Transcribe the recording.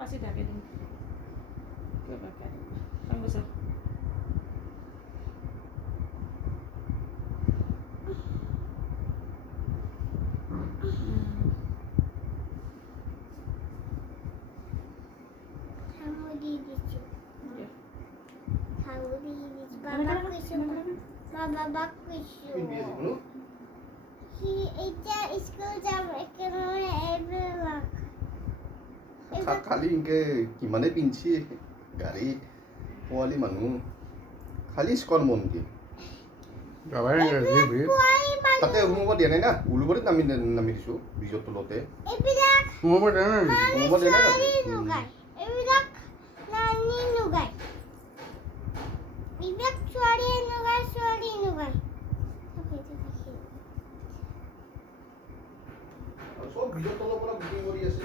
বাচি থাকে দিম চামোচা Baba kusu. Itu school jam economy everyone. খালি ইনকে কিমানে পিন্ধছি গাড়ী পোৱালি মানুহ খালি স্কল মন দিয়ে তাতে সোমাব দিয়া নাই না উলুবৰীত নামি দিছোঁ ব্ৰিজৰ তলতে সোমাব দিয়া নাই চব ব্ৰিজৰ তলৰ পৰা বুকিং কৰি আছে